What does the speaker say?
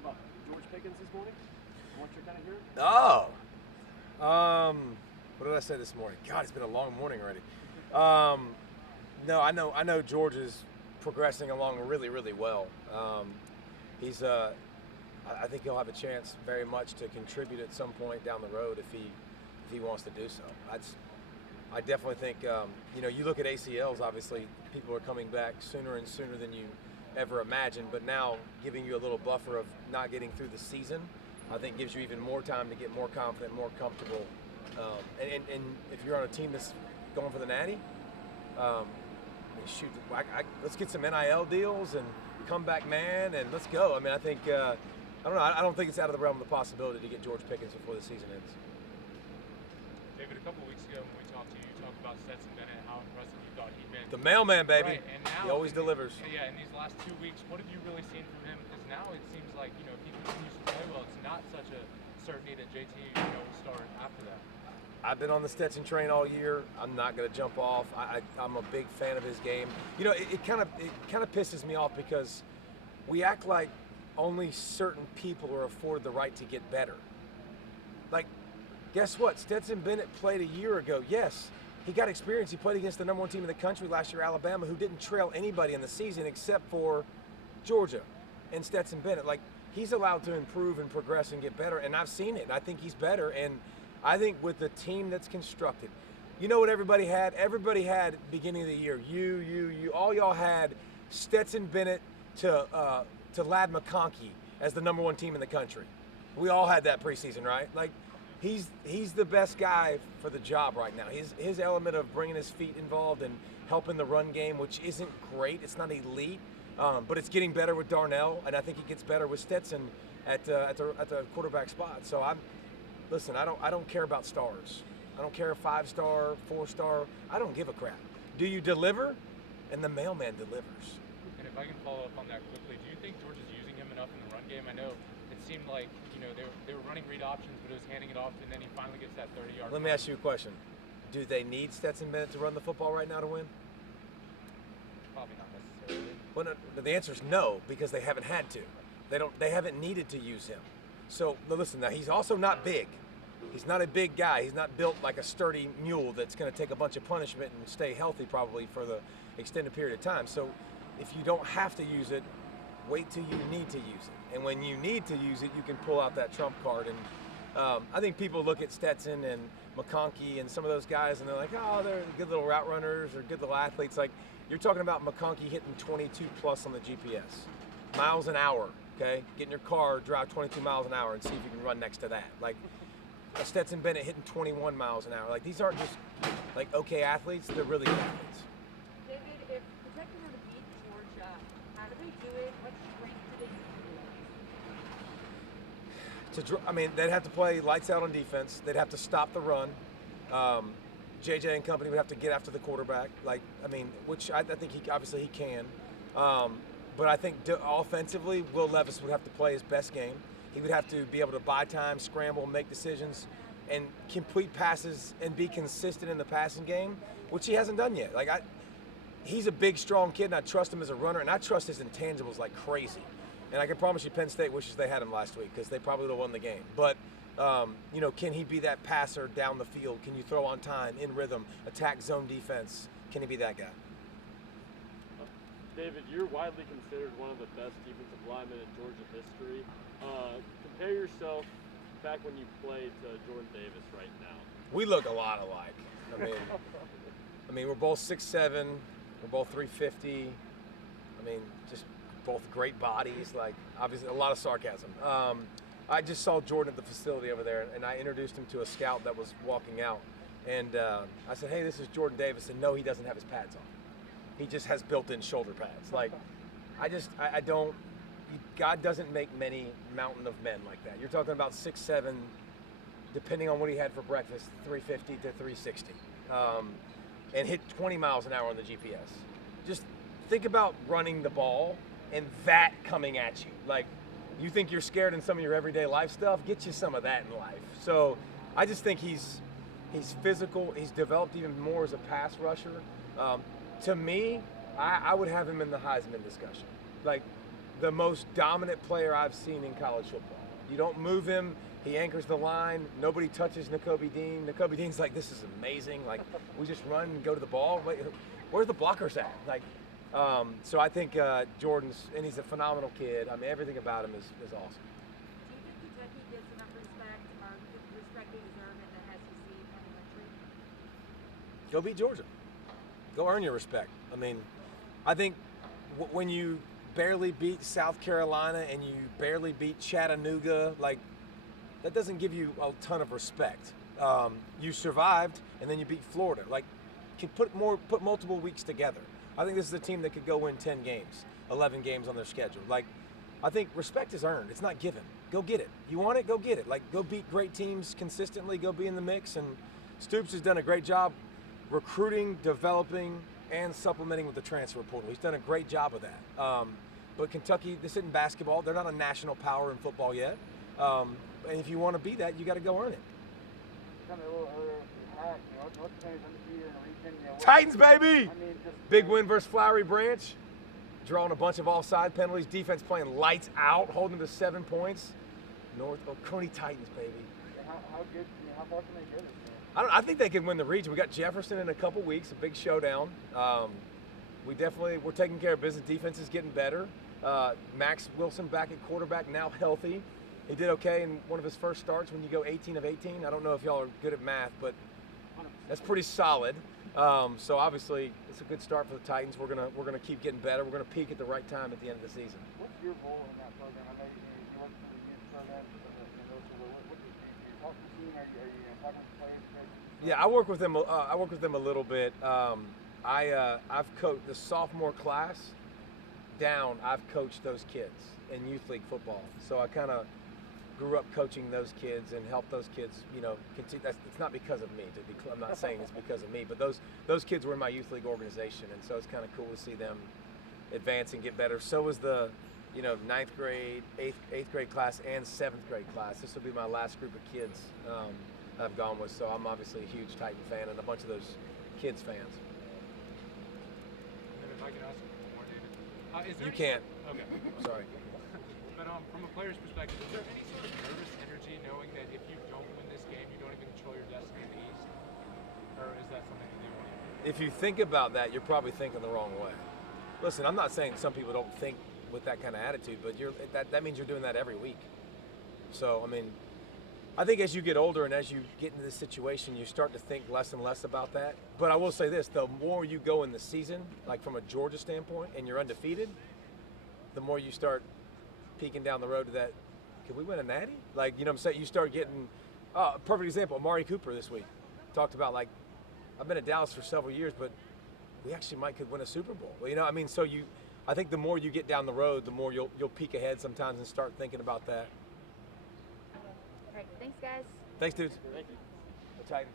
about George Pickens this morning? What you're kind of hearing? What did I say this morning? God, it's been a long morning already. No, I know George is progressing along really, really well. He's I think he'll have a chance very much to contribute at some point down the road if he wants to do so. I definitely think you look at ACLs. Obviously, people are coming back sooner and sooner than you ever imagined. But now, giving you a little buffer of not getting through the season, I think gives you even more time to get more confident, more comfortable. And if you're on a team that's going for the Natty, shoot, let's get some NIL deals and comeback man, and let's go. I mean, I think I don't know. I don't think it's out of the realm of the possibility to get George Pickens before the season ends. David, a couple weeks ago when we talked to you, you talked about Stetson Bennett, how impressive you thought he'd been. The mailman, baby. Right, and now, he always delivers. Yeah, in these last 2 weeks, what have you really seen from him? Because now it seems like, if he continues to play well, it's not such a certainty that JT, will start after that. I've been on the Stetson train all year. I'm not going to jump off. I'm a big fan of his game. It kind of pisses me off because we act like only certain people are afforded the right to get better. Like, guess what? Stetson Bennett played a year ago. Yes, he got experience. He played against the number one team in the country last year, Alabama, who didn't trail anybody in the season except for Georgia and Stetson Bennett. Like, he's allowed to improve and progress and get better, and I've seen it. I think he's better, and I think with the team that's constructed, you know what everybody had? Everybody had beginning of the year. You, all y'all had Stetson Bennett to Lad McConkey as the number one team in the country. We all had that preseason, right? Like, he's the best guy for the job right now. His element of bringing his feet involved and helping the run game, which isn't great. It's not elite, but it's getting better with Darnell, and I think it gets better with Stetson at the quarterback spot. So Listen, I don't care about stars. I don't care 5-star, 4-star. I don't give a crap. Do you deliver? And the mailman delivers. And if I can follow up on that quickly, do you think George is using him enough in the run game? I know it seemed like, they were running read options, but it was handing it off, and then he finally gets that 30-yard. Let me ask you a question. Do they need Stetson Bennett to run the football right now to win? Probably not necessarily. Well, no, the answer is no, because they haven't had to. They haven't needed to use him. So listen, now he's also not big. He's not a big guy. He's not built like a sturdy mule that's going to take a bunch of punishment and stay healthy probably for the extended period of time. So if you don't have to use it, wait till you need to use it. And when you need to use it, you can pull out that trump card. And I think people look at Stetson and McConkey and some of those guys, and they're like, oh, they're good little route runners or good little athletes. Like, you're talking about McConkey hitting 22 plus on the GPS, miles an hour. Okay, get in your car, drive 22 miles an hour, and see if you can run next to that. Like, Stetson Bennett hitting 21 miles an hour. Like, these aren't just like okay athletes; they're really good athletes. David, if projecting them to beat Georgia, how do they do it? What strength do they use? I mean, they'd have to play lights out on defense. They'd have to stop the run. JJ and company would have to get after the quarterback. Like, I mean, which I think he can. But I think offensively, Will Levis would have to play his best game. He would have to be able to buy time, scramble, make decisions, and complete passes and be consistent in the passing game, which he hasn't done yet. Like, he's a big, strong kid, and I trust him as a runner, and I trust his intangibles like crazy. And I can promise you Penn State wishes they had him last week because they probably would have won the game. But, can he be that passer down the field? Can you throw on time, in rhythm, attack zone defense? Can he be that guy? David, you're widely considered one of the best defensive linemen in Georgia history. Compare yourself back when you played to Jordan Davis right now. We look a lot alike. I mean, we're both 6'7", we're both 350. I mean, just both great bodies. Like, obviously, a lot of sarcasm. I just saw Jordan at the facility over there, and I introduced him to a scout that was walking out. And I said, hey, this is Jordan Davis. And no, he doesn't have his pads on. He just has built-in shoulder pads. Like, I don't, God doesn't make many mountain of men like that. You're talking about 6'7", depending on what he had for breakfast, 350 to 360, and hit 20 miles an hour on the GPS. Just think about running the ball and that coming at you. Like, you think you're scared in some of your everyday life stuff, get you some of that in life. So I just think he's physical. He's developed even more as a pass rusher. To me, I would have him in the Heisman discussion. Like, the most dominant player I've seen in college football. You don't move him. He anchors the line. Nobody touches Nakobe Dean. Nakobe Dean's like, this is amazing. Like, we just run and go to the ball. Where's the blockers at? Like, so I think Jordan's, and he's a phenomenal kid. I mean, everything about him is awesome. Do you think Kentucky gets enough respect, or the respect they deserve at the SEC elementary? Go beat Georgia. Go earn your respect. I mean, I think when you barely beat South Carolina and you barely beat Chattanooga, like, that doesn't give you a ton of respect. You survived, and then you beat Florida. Like, can put multiple weeks together. I think this is a team that could go win 10 games, 11 games on their schedule. Like, I think respect is earned. It's not given. Go get it. You want it? Go get it. Like, go beat great teams consistently. Go be in the mix. And Stoops has done a great job recruiting, developing, and supplementing with the transfer portal. He's done a great job of that. But Kentucky, this isn't basketball. They're not a national power in football yet. And if you want to be that, you got to go earn it. Titans, baby! Big win versus Flowery Branch. Drawing a bunch of offside penalties. Defense playing lights out, holding them to 7 points. North Oconee Titans, baby. How far can they get it? I think they can win the region. We got Jefferson in a couple weeks, a big showdown. We're taking care of business. Defense is getting better. Max Wilson back at quarterback, now healthy. He did okay in one of his first starts when you go 18 of 18. I don't know if y'all are good at math, but that's pretty solid. So obviously it's a good start for the Titans. We're gonna keep getting better. We're gonna peak at the right time at the end of the season. What's your role in that program? I know you work for the youth program. What do you talk to the team? Are you talking with players? Yeah, I work with them. I work with them a little bit. I've coached the sophomore class down. I've coached those kids in youth league football. So I kind of grew up coaching those kids and helped those kids, continue. It's not because of me. I'm not saying it's because of me, but those kids were in my youth league organization, and so it's kind of cool to see them advance and get better. So was the, 9th grade, 8th grade class, and 7th grade class. This will be my last group of kids I've gone with. So I'm obviously a huge Titan fan, and a bunch of those kids fans. And then if I can ask one more, David. You can't. Okay. Sorry. But from a player's perspective, is there any sort of nervous energy knowing that if you don't win this game, you don't even control your destiny in the East? Or is that something that they want to do? If you think about that, you're probably thinking the wrong way. Listen, I'm not saying some people don't think with that kind of attitude, but that means you're doing that every week. So, I mean, I think as you get older and as you get into this situation, you start to think less and less about that. But I will say this, the more you go in the season, like from a Georgia standpoint, and you're undefeated, the more you start peeking down the road to that, can we win a natty? Like, what I'm saying? You start getting, perfect example, Amari Cooper this week. Talked about, like, I've been at Dallas for several years, but we actually could win a Super Bowl. Well, so I think the more you get down the road, the more you'll peek ahead sometimes and start thinking about that. All right, thanks, guys. Thanks, dudes. Thank you. The Titans.